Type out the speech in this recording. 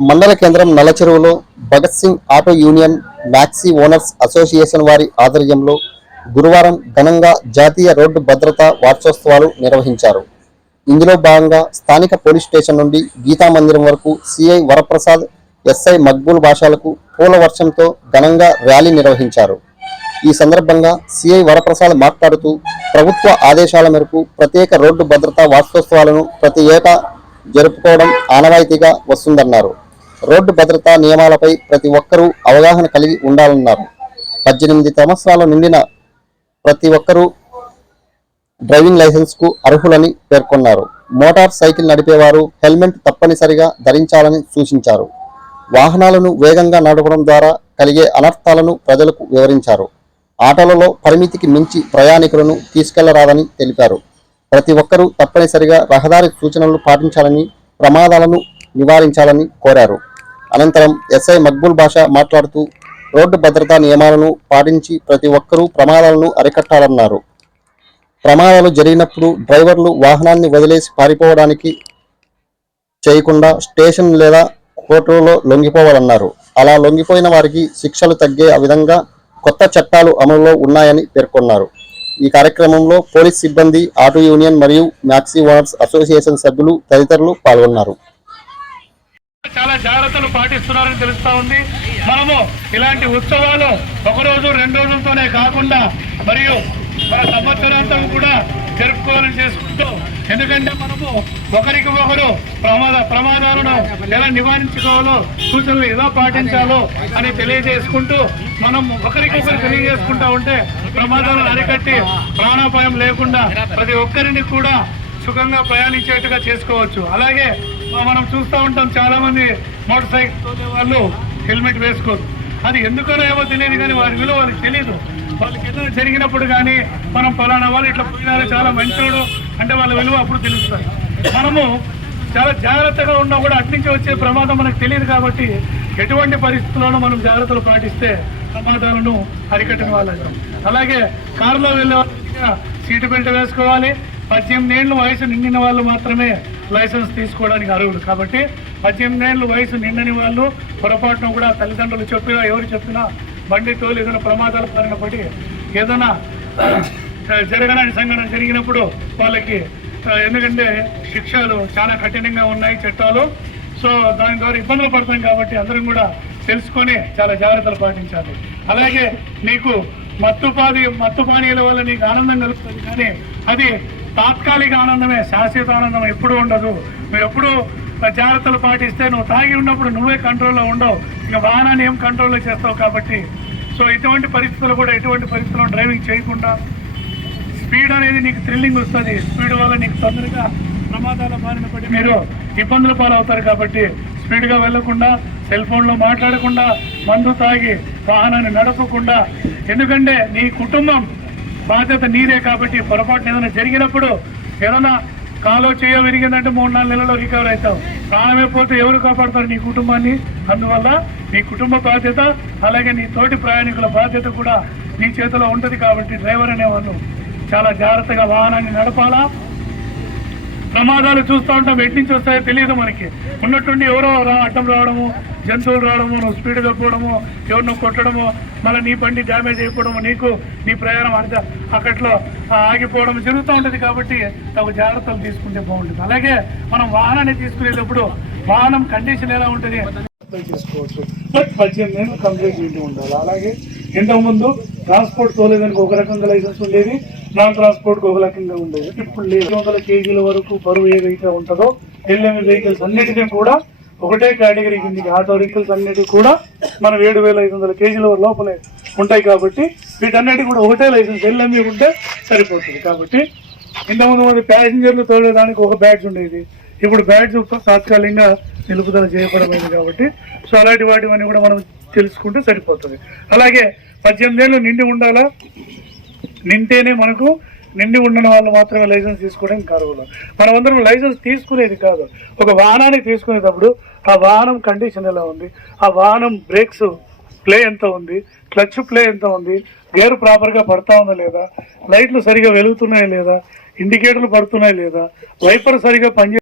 మండల కేంద్రం నల్లచెరువులో Bhagat Singh auto union maxi owners association వారి ఆధ్వర్యంలో గురువారం ఘనంగా జాతీయ రోడ్డు భద్రతా వార్షోత్సవాలు నిర్వహించారు. ఇందులో భాగంగా స్థానిక పోలీస్ స్టేషన్ నుండి గీతా మందిరం వరకు సిఐ వరప్రసాద్ ఎస్ఐ మక్బూల్ భాషలకు పూల వర్షంతో ఘనంగా ర్యాలీ నిర్వహించారు. ఈ సందర్భంగా సిఐ వరప్రసాద్ మాట్లాడుతూ ప్రభుత్వ ఆదేశాల మేరకు ప్రత్యేక రోడ్డు భద్రతా వార్షోత్సవాలను ప్రతి ఏటా జరుపుకోవడం ఆనవాయితీగా వస్తుందన్నారు. రోడ్డు భద్రతా నియమాలపై ప్రతి ఒక్కరూ అవగాహన కలిగి ఉండాలన్నారు. పద్దెనిమిది సంవత్సరాల నిండిన ప్రతి ఒక్కరూ డ్రైవింగ్ లైసెన్స్కు అర్హులని పేర్కొన్నారు. మోటార్ సైకిల్ నడిపేవారు హెల్మెట్ తప్పనిసరిగా ధరించాలని సూచించారు. వాహనాలను వేగంగా నడపడం ద్వారా కలిగే అనర్థాలను ప్రజలకు వివరించారు. ఆటలలో పరిమితికి మించి ప్రయాణికులను తీసుకెళ్ళరాదని తెలిపారు. ప్రతి ఒక్కరూ తప్పనిసరిగా రహదారి సూచనలు పాటించాలని ప్రమాదాలను నివారించాలని కోరారు. అనంతరం ఎస్ఐ మక్బుల్ బాషా మాట్లాడుతూ రోడ్డు భద్రతా నియమాలను పాటించి ప్రతి ఒక్కరూ ప్రమాదాలను అరికట్టాలన్నారు. ప్రమాదాలు జరిగినప్పుడు డ్రైవర్లు వాహనాన్ని వదిలేసి పారిపోవడానికి చేయకుండా స్టేషన్ లేదా కోర్టులో లొంగిపోవాలన్నారు. అలా లొంగిపోయిన వారికి శిక్షలు తగ్గే విధంగా కొత్త చట్టాలు అమలులో ఉన్నాయని పేర్కొన్నారు. ఈ కార్యక్రమంలో పోలీస్ సిబ్బంది ఆటో యూనియన్ మరియు మ్యాక్సీ ఓనర్స్ అసోసియేషన్ సభ్యులు తదితరులు పాల్గొన్నారు. చాలా జాగ్రత్తలు పాటిస్తున్నారని తెలుస్తా ఉంది. మనము ఇలాంటి ఉత్సవాలు ఒకరోజు రెండు రోజులతోనే కాకుండా మరియు మన సంవత్సరాంతం కూడా జరుపుకోవాలని చేసుకుంటూ ఎందుకంటే మనము ఒకరికి ఒకరు ప్రమాద ప్రమాదాలను ఎలా నివారించుకోవాలో సూచనలు ఎలా పాటించాలో అని తెలియజేసుకుంటూ మనం ఒకరికొకరు తెలియజేసుకుంటా ఉంటే ప్రమాదాలను అరికట్టి ప్రాణాపాయం లేకుండా ప్రతి ఒక్కరిని కూడా సుఖంగా ప్రయాణించేట్టుగా చేసుకోవచ్చు. అలాగే మనం చూస్తూ ఉంటాం చాలా మంది మోటార్ సైకిల్ తోలే వాళ్ళు హెల్మెట్ వేసుకోరు అది ఎందుకనో ఏమో తెలియదు కానీ వారి విలువ వాళ్ళకి తెలియదు వాళ్ళకి ఏదైనా జరిగినప్పుడు కానీ మనం పలానా వాళ్ళు ఇట్లా పోయినారు చాలా మంచోడు అంటే వాళ్ళ విలువ అప్పుడు తెలుస్తుంది మనము చాలా జాగ్రత్తగా ఉన్నా కూడా అట్నుంచి వచ్చే ప్రమాదం మనకు తెలియదు కాబట్టి ఎటువంటి పరిస్థితుల్లోనూ మనం జాగ్రత్తలు పాటిస్తే ప్రమాదాలను అరికట్టిన వాళ్ళు. అలాగే కారులో వెళ్ళే సీటు బెల్ట్ వేసుకోవాలి. పద్దెనిమిది ఏళ్ళు వయసు నిండిన వాళ్ళు మాత్రమే లైసెన్స్ తీసుకోవడానికి అర్హులు. కాబట్టి పద్దెనిమిది ఏళ్ళు వయసు నిండని వాళ్ళు పొరపాటున కూడా తల్లిదండ్రులు చెప్పినా ఎవరు చెప్పినా బండి తోలు ఏదైనా ప్రమాదాల బారిన పడి ఏదైనా జరగడానికి సంఘటన జరిగినప్పుడు వాళ్ళకి ఎందుకంటే శిక్షలు చాలా కఠినంగా ఉన్నాయి చట్టాలు. సో దాని ద్వారా ఇబ్బందులు పడతాం కాబట్టి అందరం కూడా తెలుసుకొని చాలా జాగ్రత్తలు పాటించాలి. అలాగే నీకు మత్తుపాది మత్తు పానీయాల వల్ల నీకు ఆనందం కలుగుతుంది కానీ అది తాత్కాలిక ఆనందమే శాశ్వత ఆనందం ఎప్పుడూ ఉండదు. నువ్వు ఎప్పుడూ జాగ్రత్తలు పాటిస్తే నువ్వు తాగి ఉన్నప్పుడు నువ్వే కంట్రోల్లో ఉండవు. ఇక వాహనాన్ని ఏం కంట్రోల్లో చేస్తావు కాబట్టి. సో ఇటువంటి పరిస్థితులు కూడా ఎటువంటి పరిస్థితుల్లో డ్రైవింగ్ చేయకుండా స్పీడ్ అనేది నీకు థ్రిల్లింగ్ వస్తుంది. స్పీడ్ వల్ల నీకు తొందరగా ప్రమాదాల బారిన పడి మీరు ఇబ్బందుల పాలవుతారు కాబట్టి స్పీడ్గా వెళ్ళకుండా సెల్ ఫోన్లో మాట్లాడకుండా మందు తాగి వాహనాన్ని నడపకుండా. ఎందుకంటే నీ కుటుంబం బాధ్యత నీదే కాబట్టి పొరపాటున ఏదైనా జరిగినప్పుడు ఏదైనా కాలో చేయో విరిగిందంటే మూడు నాలుగు నెలల్లో రికవర్ అవుతావు. ప్రాణమే పోతే ఎవరు కాపాడతారు నీ కుటుంబాన్ని? అందువల్ల నీ కుటుంబ బాధ్యత అలాగే నీ తోటి ప్రయాణికుల బాధ్యత కూడా నీ చేతిలో ఉంటుంది కాబట్టి డ్రైవర్ అనేవాళ్ళు చాలా జాగ్రత్తగా వాహనాన్ని నడపాలా. ప్రమాదాలు చూస్తూ ఉంటాం ఎటు నుంచి వస్తాయో తెలియదు మనకి. ఉన్నట్టుండి ఎవరో రా అడ్డం రావడము జంతువులు రావడము నువ్వు స్పీడ్గా పోవడము ఎవరినో కొట్టడము మళ్ళీ నీ బండి డ్యామేజ్ అయిపోవడము నీకు నీ ప్రయాణం అర్థ అక్కట్లో ఆగిపోవడం జరుగుతూ ఉంటుంది కాబట్టి తగు జాగ్రత్తలు తీసుకుంటే బాగుంటుంది. అలాగే మనం వాహనాన్ని తీసుకునేటప్పుడు వాహనం కండిషన్ ఎలా ఉంటుంది? చేసుకోవచ్చు. బట్ పద్దెనిమిది కంప్లీట్ ఉండాలి. అలాగే ఇంతకుముందు ట్రాన్స్పోర్ట్ తోలేదానికి ఒక రకంగా లైసెన్స్ ఉండేది. నాన్ ట్రాన్స్పోర్ట్ ఒక రకంగా ఉండేది. ఇప్పుడు లేదు. వందల కేజీల వరకు బరువు ఏదైతే ఉంటుందో ఎల్ఎంఈ వెహికల్స్ అన్నిటినీ కూడా ఒకటే కేటగిరీ కిందకి ఆటో వెహికల్స్ అన్నిటి కూడా మనం ఏడు వేల ఐదు వందల కేజీల లోపలే ఉంటాయి కాబట్టి వీటన్నిటి కూడా ఒకటే లైసెన్స్. ఎల్ఎంఈ ఉంటే సరిపోతుంది కాబట్టి ఇంతకుముందు మంది ప్యాసింజర్లు తోలేదానికి ఒక బ్యాడ్జ్ ఉండేది. ఇప్పుడు బ్యాడ్జ్ తాత్కాలికంగా నిలుపుదల చేయబడమైంది కాబట్టి సో అలాంటి వాటివన్నీ కూడా మనం తెలుసుకుంటే సరిపోతుంది. అలాగే పద్దెనిమిది ఏళ్ళు నిండి ఉండాలా? నింటేనే మనకు నిండి ఉండని వాళ్ళు మాత్రమే లైసెన్స్ తీసుకోవడానికి అర్హులు మనమందరం లైసెన్స్ తీసుకునేది కాదు. ఒక వాహనాన్ని తీసుకునేటప్పుడు ఆ వాహనం కండిషన్ ఎలా ఉంది? ఆ వాహనం బ్రేక్స్ ప్లే ఎంత ఉంది? క్లచ్ ప్లే ఎంత ఉంది? గేర్ ప్రాపర్గా పడతా ఉందా లేదా? లైట్లు సరిగా వెలుగుతున్నాయా లేదా? ఇండికేటర్లు పడుతున్నాయా లేదా? వైపర్ సరిగా పనిచే